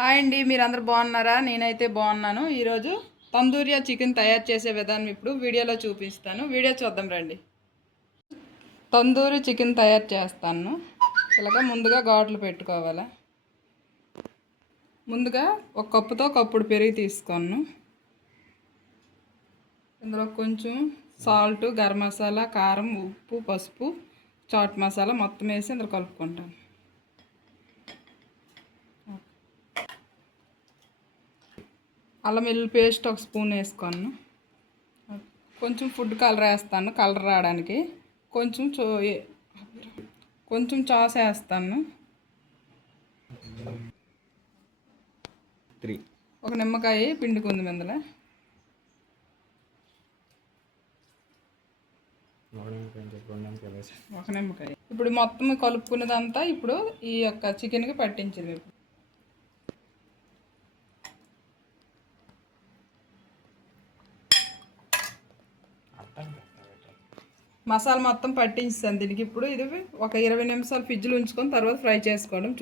Hi అండి, మీరందరూ బాగున్నారా? నేనైతే బాగున్నాను. ఈరోజు తందూరియా చికెన్ తయారు చేసే విధానం ఇప్పుడు వీడియోలో చూపిస్తాను. వీడియో చూద్దాం రండి. తందూరి చికెన్ తయారు చేస్తాను. ఇలాగ ముందుగా ఘాట్లు పెట్టుకోవాలి. ముందుగా ఒక కప్పుతో కప్పుడు పెరుగు తీసుకున్నాను. ఇందులో కొంచెం సాల్ట్, గరం మసాలా, కారం, ఉప్పు, పసుపు, చాట్ మసాలా మొత్తం వేసి ఇందులో కలుపుకుంటాను. అల్లం వెల్లుల్లి పేస్ట్ ఒక స్పూన్ వేసుకున్నాను. కొంచెం ఫుడ్ కలర్ వేస్తాను, కలర్ రావడానికి. కొంచెం చాస్ వేస్తాను. ఒక నిమ్మకాయ పిండుకుంది ఇందులో. ఒక నిమ్మకాయ. ఇప్పుడు మొత్తం కలుపుకున్నదంతా ఇప్పుడు ఈ యొక్క చికెన్కి పట్టించింది. మసాలా మొత్తం పట్టించాను దీనికి. ఇప్పుడు ఇది ఒక 20 నిమిషాలు ఫ్రిడ్జ్లో ఉంచుకొని తర్వాత ఫ్రై చేసుకోవడం.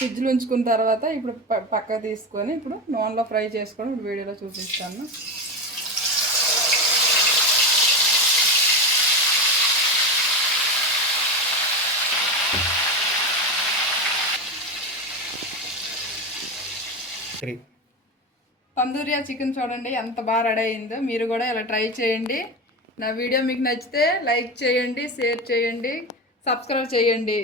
ఫ్రిడ్జ్లో ఉంచుకున్న తర్వాత ఇప్పుడు పక్క తీసుకొని ఇప్పుడు నూనెలో ఫ్రై చేసుకోవడం ఇప్పుడు వీడియోలో చూపిస్తాను. తందూరియా చికెన్ చూడండి ఎంత బాగా రెడీ అయిందో. మీరు కూడా ఇలా ట్రై చేయండి. నా వీడియో మీకు నచ్చితే లైక్ చేయండి, షేర్ చేయండి, సబ్స్క్రైబ్ చేయండి.